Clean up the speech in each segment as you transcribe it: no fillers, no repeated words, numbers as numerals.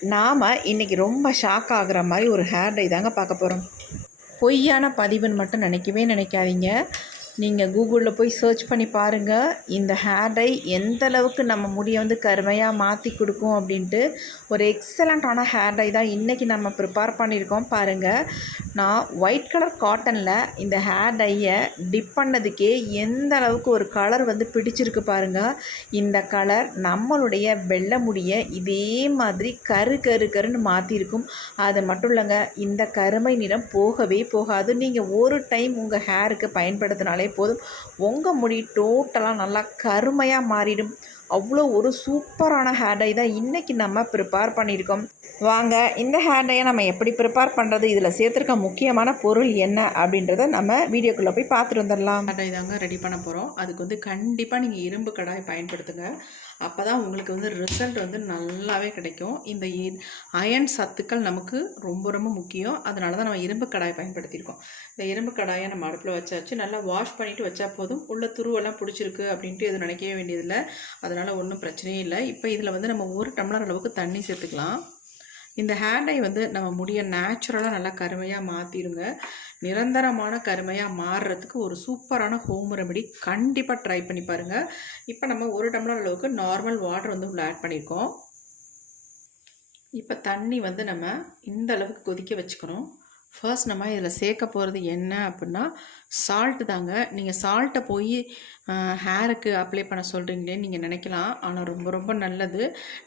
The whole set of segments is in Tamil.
நாம் இன்றைக்கி ரொம்ப ஷாக் ஆகுற மாதிரி ஒரு ஹேர் டை தாங்க பார்க்க போகிறோம். பொய்யான பதிவுன்னு மட்டும் நினைக்காதீங்க. நீங்கள் கூகுளில் போய் சர்ச் பண்ணி பாருங்கள். இந்த ஹேர் டை எந்த அளவுக்கு நம்ம முடியை வந்து கருமையாக மாற்றி கொடுக்கும் அப்படின்ட்டு ஒரு எக்ஸலண்ட்டான ஹேர் டை தான் இன்றைக்கி நம்ம ப்ரிப்பேர் பண்ணியிருக்கோம். பாருங்கள், நான் ஒயிட் கலர் காட்டனில் இந்த ஹேர் டையை டிப் பண்ணதுக்கே எந்த அளவுக்கு ஒரு கலர் வந்து பிடிச்சிருக்கு பாருங்கள். இந்த கலர் நம்மளுடைய வெள்ளை முடியை இதே மாதிரி கருன்னு மாற்றிருக்கும். அது மட்டும் இல்லைங்க, இந்த கருமை நிறம் போகவே போகாது. நீங்கள் ஒரு டைம் உங்கள் ஹேருக்கு பயன்படுத்தினாலே போதும், உங்கள் முடி டோட்டலாக நல்லா கருமையாக மாறிடும். அவ்வளோ ஒரு சூப்பரான ஹேர் டை தான் இன்றைக்கி நம்ம ப்ரிப்பேர் பண்ணியிருக்கோம். வாங்க, இந்த ஹேர் டையை நம்ம எப்படி ப்ரிப்பேர் பண்ணுறது, இதில் சேர்த்துருக்க முக்கியமான பொருள் என்ன அப்படின்றத நம்ம வீடியோக்குள்ளே போய் பார்த்துட்டு வந்துடலாம். ஹேர் டை தாங்க ரெடி பண்ண போகிறோம். அதுக்கு வந்து கண்டிப்பாக நீங்கள் இரும்பு கடாய் பயன்படுத்துங்க. அப்போ தான் உங்களுக்கு வந்து ரிசல்ட் வந்து நல்லாவே கிடைக்கும். இந்த அயன் சத்துக்கள் நமக்கு ரொம்ப ரொம்ப முக்கியம். அதனால தான் நம்ம இரும்பு கடாய் பயன்படுத்தியிருக்கோம். இந்த இரும்பு கடாயை நம்ம அடுப்பில் வச்சாச்சு. நல்லா வாஷ் பண்ணிவிட்டு வச்சா போதும். உள்ள துருவெல்லாம் பிடிச்சிருக்கு அப்படின்ட்டு எதுவும் நினைக்கவே வேண்டியதில்லை. அதனால் ஒன்றும் பிரச்சனையே இல்லை. இப்போ இதில் வந்து நம்ம 1 டம்ளர் அளவுக்கு தண்ணி சேர்த்துக்கலாம். இந்த ஹேர் டை வந்து நம்ம முடியை நேச்சுரலாக நல்லா கருமையாக மாற்றிடுங்க. நிரந்தரமான கருமையாக மாறுறதுக்கு ஒரு சூப்பரான ஹோம் ரெமெடி. கண்டிப்பாக ட்ரை பண்ணி பாருங்கள். இப்போ நம்ம 1 டம்ளர் அளவுக்கு நார்மல் வாட்டர் வந்து உள்ள ஆட் பண்ணியிருக்கோம். இப்போ தண்ணி வந்து நம்ம இந்த அளவுக்கு கொதிக்க வச்சுக்கணும். ஃபர்ஸ்ட் நம்ம இதில் சேர்க்க போகிறது என்ன அப்படின்னா சால்ட்டு தாங்க. நீங்கள் சால்ட்டை போய் ஹேருக்கு அப்ளை பண்ண சொல்கிறீங்களேன்னு நீங்கள் நினைக்கலாம். ஆனால் ரொம்ப ரொம்ப நல்லது.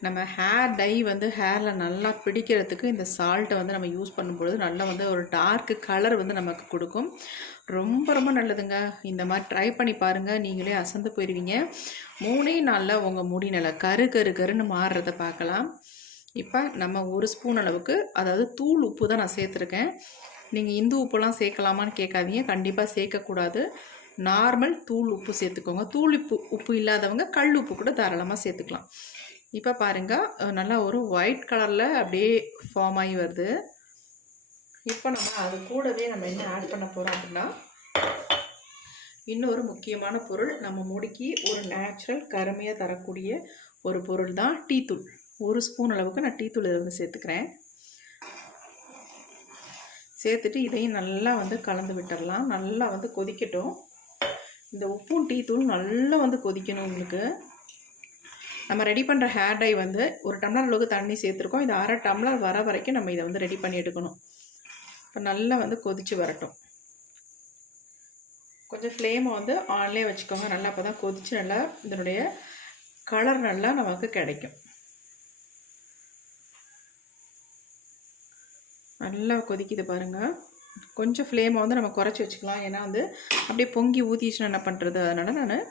நம்ம ஹேர் டை வந்து ஹேரில் நல்லா பிடிக்கிறதுக்கு இந்த சால்ட்டை வந்து நம்ம யூஸ் பண்ணும்பொழுது நல்லா வந்து ஒரு டார்க்கு கலர் வந்து நமக்கு கொடுக்கும். ரொம்ப ரொம்ப நல்லதுங்க. இந்த மாதிரி ட்ரை பண்ணி பாருங்கள், நீங்களே அசந்து போயிடுவீங்க. 3 நாளில் உங்கள் முடி நல்லா கருன்னு மாறுறதை பார்க்கலாம். இப்போ நம்ம 1 ஸ்பூன் அளவுக்கு, அதாவது தூள் உப்பு தான் நான் சேர்த்துருக்கேன். நீங்கள் இந்து உப்புலாம் சேர்க்கலாமான்னு கேட்காதீங்க, கண்டிப்பாக சேர்க்கக்கூடாது. நார்மல் தூள் உப்பு சேர்த்துக்கோங்க. தூள் உப்பு இல்லாதவங்க கல் உப்பு கூட தாராளமாக சேர்த்துக்கலாம். இப்போ பாருங்கள், நல்லா ஒரு ஒயிட் கலரில் அப்படியே ஃபார்ம் ஆகி வருது. இப்போ நம்ம அது கூடவே நம்ம என்ன ஆட் பண்ண போகிறோம் அப்படின்னா இன்னொரு முக்கியமான பொருள், நம்ம முடிக்கு ஒரு நேச்சுரல் கருமையாக தரக்கூடிய ஒரு பொருள் தான் டீத்தூள். 1 ஸ்பூன் அளவுக்கு நான் டீத்தூள் இதை வந்து சேர்த்துக்கிறேன். சேர்த்துட்டு இதையும் நல்லா வந்து கலந்து விட்டுடலாம். நல்லா வந்து கொதிக்கட்டும். இந்த உப்பும் டீத்தூள் நல்லா வந்து கொதிக்கணும். உங்களுக்கு நம்ம ரெடி பண்ணுற ஹேர் டை வந்து 1 டம்ளர் அளவுக்கு தண்ணி சேர்த்துருக்கோம். இது 1/2 டம்ளர் வர வரைக்கும் நம்ம இதை வந்து ரெடி பண்ணி எடுக்கணும். இப்போ நல்லா வந்து கொதித்து வரட்டும். கொஞ்சம் ஃப்ளேமை வந்து ஆன்லேயே வச்சுக்கோங்க. நல்லா அப்போ தான் கொதித்து நல்லா இதனுடைய கலர் நல்லா நமக்கு கிடைக்கும். நல்லா கொதிக்குது பாருங்கள். கொஞ்சம் ஃப்ளேமை வந்து நம்ம குறைச்சி வச்சுக்கலாம். ஏன்னா வந்து அப்படியே பொங்கி ஊற்றிச்சுன்னா என்ன பண்ணுறது, அதனால் நான்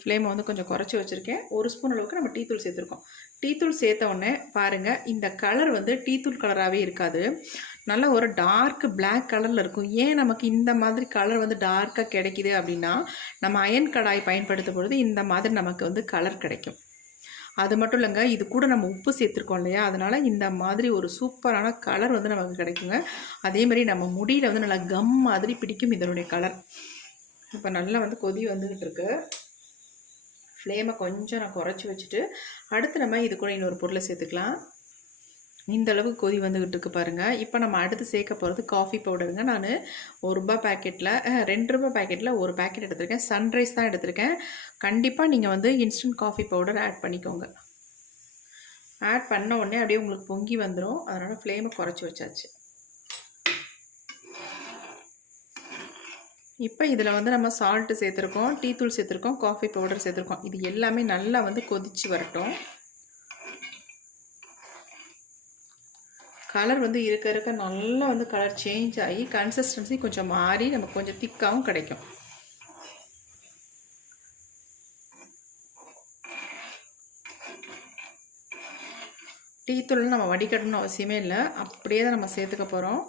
ஃப்ளேமை வந்து கொஞ்சம் குறைச்சி வச்சுருக்கேன். 1 ஸ்பூன் அளவுக்கு நம்ம டீத்தூள் சேர்த்துருக்கோம். டீத்தூள் சேர்த்த உடனே பாருங்கள், இந்த கலர் வந்து டீத்தூள் கலராகவே இருக்காது. நல்ல ஒரு டார்க் பிளாக் கலரில் இருக்கும். ஏன் நமக்கு இந்த மாதிரி கலர் வந்து டார்க்காக கிடைக்கிது அப்படின்னா, நம்ம அயன் கடாய் பயன்படுத்தும் பொழுது இந்த மாதிரி நமக்கு வந்து கலர் கிடைக்கும். அது மட்டும் இல்லைங்க, இது கூட நம்ம உப்பு சேர்த்துருக்கோம் இல்லையா, அதனால் இந்த மாதிரி ஒரு சூப்பரான கலர் வந்து நமக்கு கிடைக்குங்க. அதேமாதிரி நம்ம முடியில் வந்து நல்லா கம் மாதிரி பிடிக்கும் இதனுடைய கலர். இப்போ நல்லா வந்து கொதி வந்துக்கிட்டு இருக்கு. ஃப்ளேமை கொஞ்சம் நான் குறைச்சி வச்சுட்டு அடுத்து நம்ம இது கூட இன்னொரு பொருளை சேர்த்துக்கலாம். இந்த அளவுக்கு கொதி வந்துக்கிட்டு இருக்கு பாருங்கள். இப்போ நம்ம அடுத்து சேர்க்க போகிறது காஃபி பவுடருங்க. நான் ₹1 பேக்கெட்டில் 2 ரூபாய் பேக்கெட்டில் ஒரு பேக்கெட் எடுத்திருக்கேன். சன்ரைஸ் தான் எடுத்திருக்கேன். கண்டிப்பாக நீங்கள் வந்து இன்ஸ்டன்ட் காஃபி பவுடர் ஆட் பண்ணிக்கோங்க. ஆட் பண்ண உடனே அப்படியே உங்களுக்கு பொங்கி வந்துடும். அதனால் ஃப்ளேமை குறைச்சி வச்சாச்சு. இப்போ இதில் வந்து நம்ம சால்ட்டு சேர்த்துருக்கோம், டீத்தூள் சேர்த்துருக்கோம், காஃபி பவுடர் சேர்த்துருக்கோம். இது எல்லாமே நல்லா வந்து கொதித்து வரட்டும். கலர் வந்து இருக்க நல்லா வந்து கலர் சேஞ்ச் ஆகி கன்சிஸ்டன்சி கொஞ்சம் மாறி நமக்கு கொஞ்சம் திக்காகவும் கிடைக்கும். டீத்தூள் நம்ம வடிகட்டணும்னு அவசியமே இல்லை, அப்படியே தான் நம்ம சேர்த்துக்க போகிறோம்.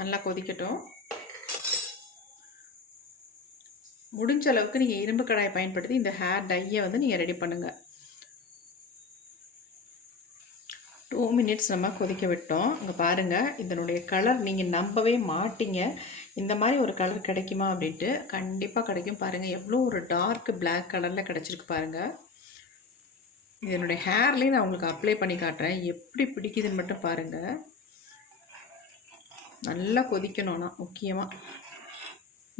நல்லா கொதிக்கட்டும். முடிஞ்ச அளவுக்கு நீங்கள் இரும்பு கடாயை பயன்படுத்தி இந்த ஹேர் டையை வந்து நீங்கள் ரெடி பண்ணுங்கள். 2 மினிட்ஸ் நம்ம கொதிக்க விட்டோம். இங்கே பாருங்கள், இதனுடைய கலர் நீங்கள் நம்பவே மாட்டீங்க. இந்த மாதிரி ஒரு கலர் கிடைக்குமா அப்படின்ட்டு. கண்டிப்பாக கிடைக்கும். பாருங்கள், எவ்வளோ ஒரு டார்க் பிளாக் கலரில் கிடச்சிருக்கு பாருங்கள். என்னுடைய ஹேர்லேயும் நான் உங்களுக்கு அப்ளை பண்ணி காட்டுறேன், எப்படி பிடிக்குதுன்னு மட்டும் பாருங்கள். நல்லா கொதிக்கணும்னா முக்கியமாக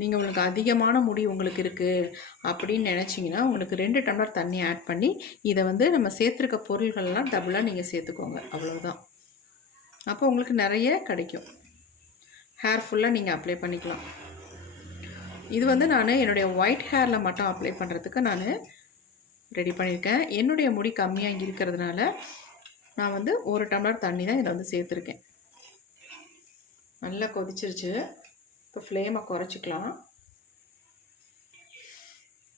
நீங்கள் உங்களுக்கு அதிகமான முடி உங்களுக்கு இருக்குது அப்படின்னு நினச்சிங்கன்னா உங்களுக்கு 2 டம்ளர் தண்ணி ஆட் பண்ணி இதை வந்து நம்ம சேர்த்துருக்க பொருள்கள்லாம் டபுளாக நீங்கள் சேர்த்துக்கோங்க. அவ்வளோதான். அப்போ உங்களுக்கு நிறைய கிடைக்கும். ஹேர் ஃபுல்லாக நீங்கள் அப்ளை பண்ணிக்கலாம். இது வந்து நான் என்னுடைய ஒயிட் ஹேரில் மட்டும் அப்ளை பண்ணுறதுக்கு நான் ரெடி பண்ணியிருக்கேன். என்னுடைய முடி கம்மியாக இருக்கிறதுனால நான் வந்து 1 டம்ளர் தண்ணி தான் இதை வந்து சேர்த்துருக்கேன். நல்லா கொதிச்சிருச்சு. இப்போ ஃப்ளேமை குறைச்சிக்கலாம்.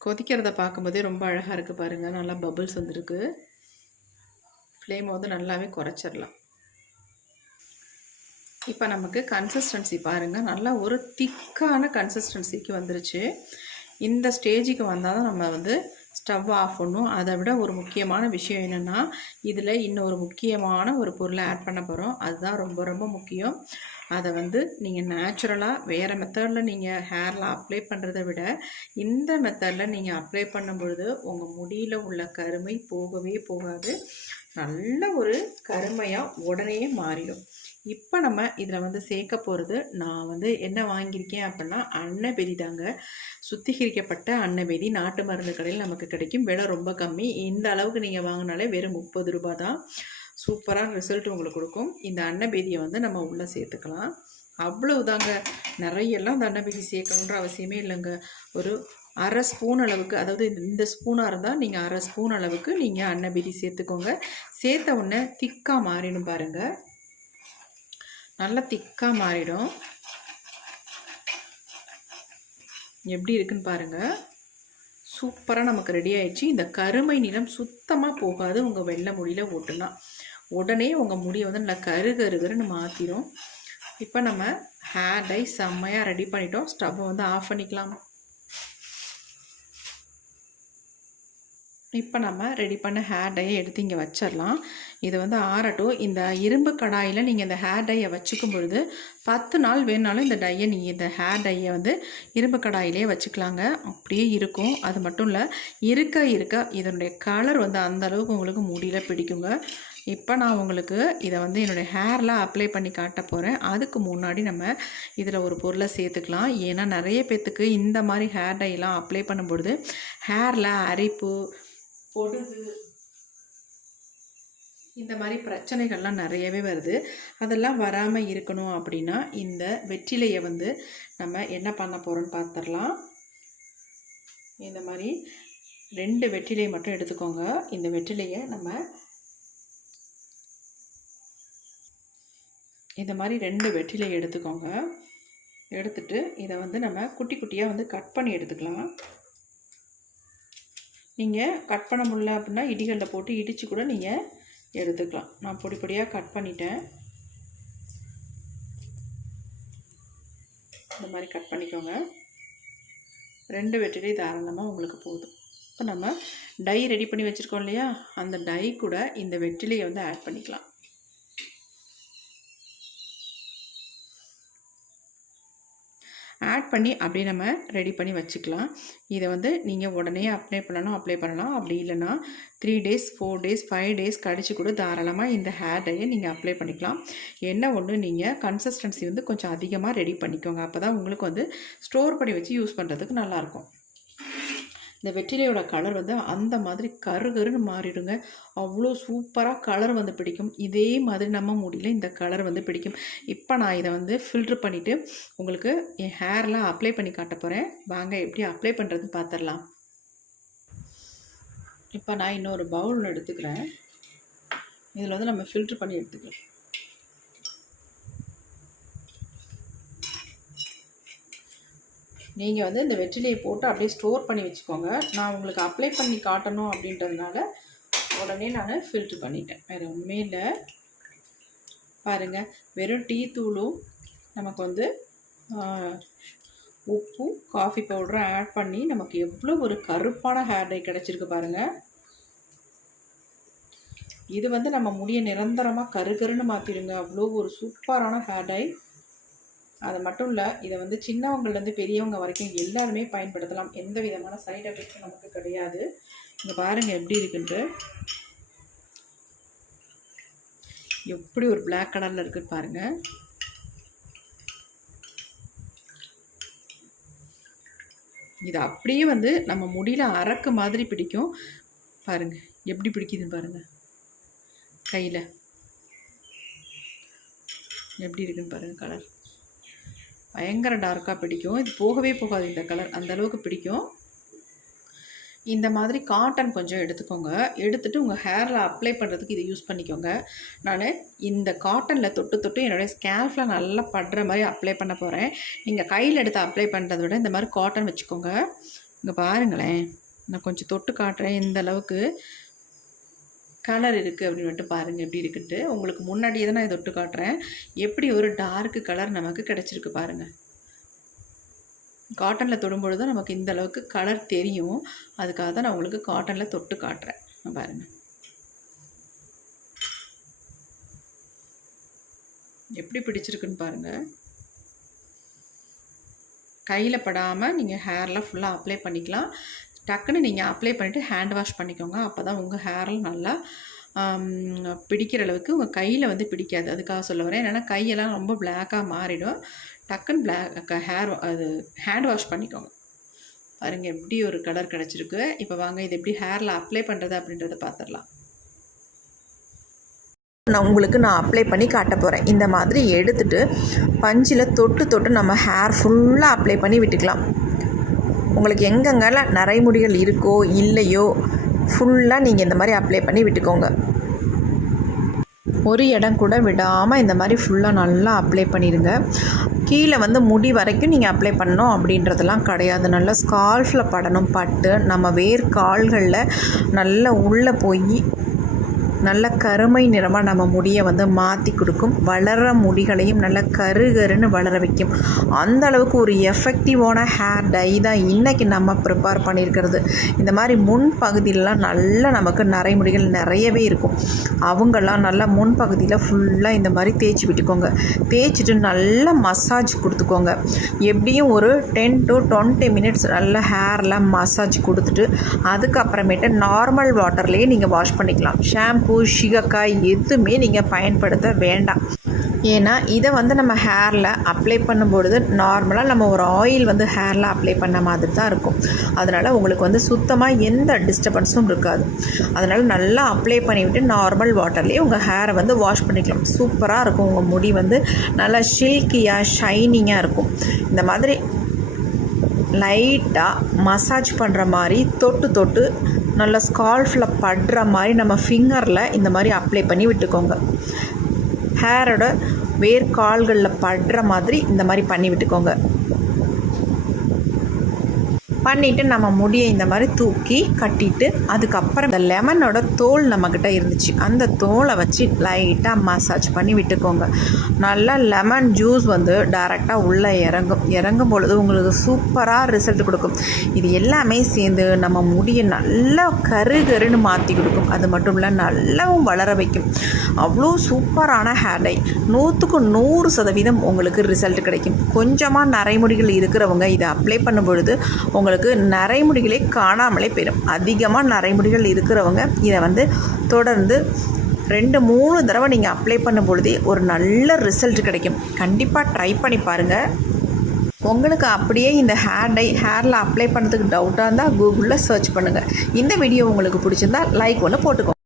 கொதிக்கிறத பார்க்கும்போதே ரொம்ப அழகாக இருக்குது பாருங்கள். நல்லா பபிள்ஸ் வந்துருக்கு. ஃப்ளேமை வந்து நல்லாவே குறைச்சிடலாம். இப்போ நமக்கு கன்சிஸ்டன்சி பாருங்கள், நல்லா ஒரு திக்கான கன்சிஸ்டன்சிக்கு வந்துருச்சு. இந்த ஸ்டேஜுக்கு வந்தால் தான் நம்ம வந்து ஸ்டவ் ஆஃப் பண்ணும். அதை விட ஒரு முக்கியமான விஷயம் என்னென்னா, இதில் இன்னொரு முக்கியமான ஒரு பொருளை ஆட் பண்ண போகிறோம். அதுதான் ரொம்ப ரொம்ப முக்கியம். அதை வந்து நீங்கள் நேச்சுரலாக வேறு மெத்தடில் நீங்கள் ஹேரில் அப்ளை பண்ணுறதை விட இந்த மெத்தடில் நீங்கள் அப்ளை பண்ணும் பொழுது உங்கள் முடியில் உள்ள கருமை போகவே போகாது. நல்ல ஒரு கருமையாக உடனே மாறிடும். இப்போ நம்ம இதில் வந்து சேர்க்க போகிறது, நான் வந்து என்ன வாங்கியிருக்கேன் அப்படின்னா அன்னபெதி தாங்க. சுத்திகரிக்கப்பட்ட அன்னபெதி நாட்டு மருந்து கடையில் நமக்கு கிடைக்கும். விலை ரொம்ப கம்மி. இந்த அளவுக்கு நீங்கள் வாங்கினாலே வெறும் 30 ரூபா தான். சூப்பரான ரிசல்ட் உங்களுக்கு கொடுக்கும். இந்த அன்னபெதியை வந்து நம்ம உள்ளே சேர்த்துக்கலாம். அவ்வளவுதாங்க. நிறையெல்லாம் அந்த அன்னபெதி சேர்க்கணுன்ற அவசியமே இல்லைங்க. ஒரு அரை ஸ்பூன் அளவுக்கு, அதாவது இந்த ஸ்பூனாக இருந்தால் நீங்கள் அரை ஸ்பூன் அளவுக்கு நீங்கள் அன்னபெதி சேர்த்துக்கோங்க. சேர்த்த உடனே திக்காக மாறிடும் பாருங்கள். நல்லா திக்காக மாறிடும். எப்படி இருக்குன்னு பாருங்கள். சூப்பராக நமக்கு ரெடி ஆயிடுச்சு. இந்த கருமை நிறம் சுத்தமாக போகாது. உங்கள் வெள்ளை முடியில் ஓட்டுனா உடனே உங்கள் முடியை வந்து நல்லா கருகருன்னு மாற்றிடும். இப்போ நம்ம ஹேர் டை செம்மையாக ரெடி பண்ணிட்டோம். ஸ்டவ்வை வந்து ஆஃப் பண்ணிக்கலாம். இப்போ நம்ம ரெடி பண்ண ஹேர் டையை எடுத்து இங்கே வச்சிடலாம். இது வந்து ஆறட்டும். இந்த இரும்பு கடாயில் நீங்கள் இந்த ஹேர் டையை வச்சுக்கும் பொழுது 10 நாள் வேணுனாலும் இந்த டையை நீங்கள் இந்த ஹேர் டையை வந்து இரும்பு கடாயிலே வச்சுக்கலாங்க. அப்படியே இருக்கும். அது மட்டும் இல்லை, இருக்க இதனுடைய கலர் வந்து அந்த அளவுக்கு உங்களுக்கு முடியல பிடிக்குங்க. இப்போ நான் உங்களுக்கு இதை வந்து என்னுடைய ஹேரில் அப்ளை பண்ணி காட்ட போகிறேன். அதுக்கு முன்னாடி நம்ம இதில் ஒரு பொருளை சேர்த்துக்கலாம். ஏன்னா நிறைய பேர்த்துக்கு இந்த மாதிரி ஹேர் டையெல்லாம் அப்ளை பண்ணும்பொழுது ஹேரில் அரிப்பு, பொடுகு, இந்த மாதிரி பிரச்சனைகள்லாம் நிறையவே வருது. அதெல்லாம் வராமல் இருக்கணும் அப்படின்னா இந்த வெற்றிலையை வந்து நம்ம என்ன பண்ண போகிறோன்னு பார்த்துடலாம். இந்த மாதிரி 2 வெற்றிலையை மட்டும் எடுத்துக்கோங்க. இந்த வெற்றிலையை நம்ம இந்த மாதிரி 2 வெற்றிலையை எடுத்துக்கோங்க. எடுத்துட்டு இதை வந்து நம்ம குட்டி குட்டியாக வந்து கட் பண்ணி எடுத்துக்கலாம். நீங்கள் கட் பண்ண முடியல அப்படின்னா இடிகளில் போட்டு இடித்து கூட நீங்கள் எடுத்துக்கலாம். நான் பொடி பொடியாக கட் பண்ணிட்டேன். இந்த மாதிரி கட் பண்ணிக்கோங்க. 2 வெற்றிலை தாராளமாக உங்களுக்கு போதும். இப்போ நம்ம டை ரெடி பண்ணி வச்சுருக்கோம் இல்லையா, அந்த டை கூட இந்த வெற்றிலையை வந்து ஆட் பண்ணிக்கலாம். ஆட் பண்ணி அப்படியே நம்ம ரெடி பண்ணி வச்சுக்கலாம். இதை வந்து நீங்கள் உடனே அப்ளை பண்ணலாம். அப்படி இல்லைன்னா 3 days 4 days 5 days கழிச்சு கூட தாராளமாக இந்த ஹேர் டையை நீங்கள் அப்ளை பண்ணிக்கலாம். என்ன ஒன்று, நீங்கள் கன்சிஸ்டன்சி வந்து கொஞ்சம் அதிகமாக ரெடி பண்ணிக்கோங்க. அப்போ தான் உங்களுக்கு வந்து ஸ்டோர் பண்ணி வச்சு யூஸ் பண்ணுறதுக்கு நல்லாயிருக்கும். இந்த வெற்றிலையோட கலர் வந்து அந்த மாதிரி கருகருன்னு மாறிடுங்க. அவ்வளோ சூப்பராக கலர் வந்து பிடிக்கும். இதே மாதிரி நம்ம முடியல இந்த கலர் வந்து பிடிக்கும். இப்போ நான் இதை வந்து ஃபில்ட்ரு பண்ணிவிட்டு உங்களுக்கு என் ஹேர்லாம் அப்ளை பண்ணி காட்ட போகிறேன். வாங்க எப்படி அப்ளை பண்ணுறதுன்னு பார்த்துடலாம். இப்போ நான் இன்னொரு பவுல் எடுத்துக்கிறேன். இதில் வந்து நம்ம ஃபில்ட்ரு பண்ணி எடுத்துக்கலாம். நீங்கள் வந்து இந்த வெற்றிலையை போட்டு அப்படியே ஸ்டோர் பண்ணி வச்சுக்கோங்க. நான் உங்களுக்கு அப்ளை பண்ணி காட்டணும் அப்படின்றதுனால உடனே நான் ஃபில்ட்ரு பண்ணிட்டேன். வேறு ஒன்றுமே இல்லை. பாருங்கள், வெறும் டீ தூளும் நமக்கு வந்து உப்பும் காஃபி பவுடரும் ஆட் பண்ணி நமக்கு எவ்வளோ ஒரு கருப்பான ஹேர் டை கிடச்சிருக்கு பாருங்கள். இது வந்து நம்ம முடியை நிரந்தரமாக கருகருன்னு மாற்றிடுங்க. அவ்வளோ ஒரு சூப்பரான ஹேர் டை. அது மட்டும் இல்லை, இதை வந்து சின்னவங்கள்லேருந்து பெரியவங்க வரைக்கும் எல்லாருமே பயன்படுத்தலாம். எந்த விதமான சைடு எஃபெக்ட்டும் நமக்கு கிடையாது. இங்கே பாருங்கள் எப்படி இருக்குன்ட்டு. எப்படி ஒரு பிளாக் கலரில் இருக்குன்னு பாருங்கள். இது அப்படியே வந்து நம்ம முடியில் அரக்கு மாதிரி பிடிக்கும். பாருங்கள் எப்படி பிடிக்குதுன்னு பாருங்கள். கையில் எப்படி இருக்குன்னு பாருங்கள். கலர் பயங்கர டார்க்காக பிடிக்கும். இது போகவே போகாது இந்த கலர், அந்தளவுக்கு பிடிக்கும். இந்த மாதிரி காட்டன் கொஞ்சம் எடுத்துக்கோங்க. எடுத்துகிட்டு உங்கள் ஹேரில் அப்ளை பண்ணுறதுக்கு இதை யூஸ் பண்ணிக்கோங்க. நான் இந்த காட்டனில் தொட்டு தொட்டு என்னுடைய ஸ்கேல்ஃபில் நல்லா படுற மாதிரி அப்ளை பண்ண போகிறேன். நீங்கள் கையில் எடுத்து அப்ளை பண்ணுறதை விட இந்த மாதிரி காட்டன் வச்சுக்கோங்க. இங்கே பாருங்களேன், நான் கொஞ்சம் தொட்டு காட்டுறேன் இந்த அளவுக்கு கலர் இருக்குது அப்படின்னு மட்டும் பாருங்கள் எப்படி இருக்குன்ட்டு. உங்களுக்கு முன்னாடியே தான் நான் இதை தொட்டு காட்டுறேன். எப்படி ஒரு டார்க்கு கலர் நமக்கு கிடச்சிருக்கு பாருங்கள். காட்டனில் தொடும்பொழுது தான் நமக்கு இந்த அளவுக்கு கலர் தெரியும். அதுக்காக தான் நான் உங்களுக்கு காட்டனில் தொட்டு காட்டுறேன். பாருங்கள் எப்படி பிடிச்சிருக்குன்னு பாருங்கள். கையில் படாமல் நீங்கள் ஹேரில் ஃபுல்லாக அப்ளை பண்ணிக்கலாம். டக்குன்னு நீங்கள் அப்ளை பண்ணிவிட்டு ஹேண்ட் வாஷ் பண்ணிக்கோங்க. அப்போ தான் உங்கள் ஹேரில் நல்லா பிடிக்கிற அளவுக்கு உங்கள் கையில் வந்து பிடிக்காது. அதுக்காக சொல்ல வரேன். என்னென்னா கையெல்லாம் ரொம்ப பிளாக்காக மாறிடும். டக்குன்னு அது ஹேண்ட் வாஷ் பண்ணிக்கோங்க. பாருங்கள் எப்படி ஒரு கலர் கிடச்சிருக்கு. இப்போ வாங்க இது எப்படி ஹேரில் அப்ளை பண்ணுறது அப்படின்றத பார்த்துடலாம். நான் அப்ளை பண்ணி காட்ட போகிறேன். இந்த மாதிரி எடுத்துகிட்டு பஞ்சில் தொட்டு தொட்டு நம்ம ஹேர் ஃபுல்லாக அப்ளை பண்ணி விட்டுக்கலாம். உங்களுக்கு எங்கெங்கெல்லாம் நரைமுடிகள் இருக்கோ இல்லையோ ஃபுல்லாக நீங்கள் இந்த மாதிரி அப்ளை பண்ணி விட்டுக்கோங்க. ஒரு இடம் கூட விடாமல் இந்த மாதிரி ஃபுல்லாக நல்லா அப்ளை பண்ணிடுங்க. கீழே வந்து முடி வரைக்கும் நீங்கள் அப்ளை பண்ணணும் அப்படின்றதெல்லாம் கிடையாது. நல்லா ஸ்கால்ஃபில் படணும். பட்டு நம்ம வேர்க்கால்களில் நல்லா உள்ளே போய் நல்ல கருமை நிறமாக நம்ம முடியை வந்து மாற்றி கொடுக்கும். வளர முடிகளையும் நல்ல கருகருன்னு வளர வைக்கும். அந்த அளவுக்கு ஒரு எஃபெக்டிவான ஹேர் டை தான் இன்றைக்கி நம்ம ப்ரிப்பேர் பண்ணியிருக்கிறது. இந்த மாதிரி முன் பகுதியிலலாம் நல்ல நமக்கு நரைமுடிகள் நிறையவே இருக்கும். அவங்கெல்லாம் நல்லா முன்பகுதியில் ஃபுல்லாக இந்த மாதிரி தேய்ச்சி விட்டுக்கோங்க. தேய்ச்சிட்டு நல்லா மசாஜ் கொடுத்துக்கோங்க. எப்படியும் ஒரு 10 to 20 minutes நல்ல ஹேரில் மசாஜ் கொடுத்துட்டு அதுக்கப்புறமேட்டு நார்மல் வாட்டர்லேயே நீங்கள் வாஷ் பண்ணிக்கலாம். ஷாம்பு, சீகக்காய் எதுவுமே நீங்கள் பயன்படுத்த வேண்டாம். ஏன்னா இதை வந்து நம்ம ஹேரில் அப்ளை பண்ணும்பொழுது நார்மலாக நம்ம ஒரு ஆயில் வந்து ஹேரில் அப்ளை பண்ண மாதிரி தான் இருக்கும். அதனால் உங்களுக்கு வந்து சுத்தமாக எந்த டிஸ்டர்பன்ஸும் இருக்காது. அதனால் நல்லா அப்ளை பண்ணிவிட்டு நார்மல் வாட்டர்லேயே உங்கள் ஹேரை வந்து வாஷ் பண்ணிக்கலாம். சூப்பராக இருக்கும். உங்கள் முடி வந்து நல்லா சில்கியாக ஷைனிங்காக இருக்கும். இந்த மாதிரி லைட்டாக மசாஜ் பண்ணுற மாதிரி தொட்டு தொட்டு நல்லா ஸ்கால்ஃபில் படுற மாதிரி நம்ம ஃபிங்கரில் இந்த மாதிரி அப்ளை பண்ணி விட்டுக்கோங்க. ஹேரோட வேர்க்கால்களில் படுற மாதிரி இந்த மாதிரி பண்ணி விட்டுக்கோங்க. பண்ணிவிட்டு நம்ம முடியை இந்த மாதிரி தூக்கி கட்டிட்டு அதுக்கப்புறம் இந்த லெமனோட தோல் நம்மக்கிட்ட இருந்துச்சு, அந்த தோலை வச்சு லைட்டாக மசாஜ் பண்ணி விட்டுக்கோங்க. நல்லா லெமன் ஜூஸ் வந்து டைரெக்டாக உள்ளே இறங்கும் பொழுது உங்களுக்கு சூப்பராக ரிசல்ட் கொடுக்கும். இது எல்லாமே சேர்ந்து நம்ம முடியை நல்லா கருகருன்னு மாற்றி கொடுக்கும். அது மட்டும் இல்லை நல்லாவும் வளர வைக்கும். அவ்வளோ சூப்பரான ஹேர் டை. 100க்கு 100% உங்களுக்கு ரிசல்ட் கிடைக்கும். கொஞ்சமாக நரைமுடிகள் இருக்கிறவங்க இதை அப்ளை பண்ணும் பொழுது உங்களுக்கு நரைமுடிகளே காணாமலே போயிடும். அதிகமாக நரைமுடிகள் இருக்கிறவங்க இதை வந்து தொடர்ந்து 2-3 தடவை நீங்கள் அப்ளை பண்ணும் பொழுதே ஒரு நல்ல ரிசல்ட் கிடைக்கும். கண்டிப்பாக ட்ரை பண்ணி பாருங்கள். உங்களுக்கு அப்படியே இந்த ஹேர் டை ஹேரில் அப்ளை பண்ணுறதுக்கு டவுட்டாக இருந்தால் கூகுளில் சர்ச் பண்ணுங்கள். இந்த வீடியோ உங்களுக்கு பிடிச்சிருந்தால் லைக் ஒன்று போட்டுக்கோங்க.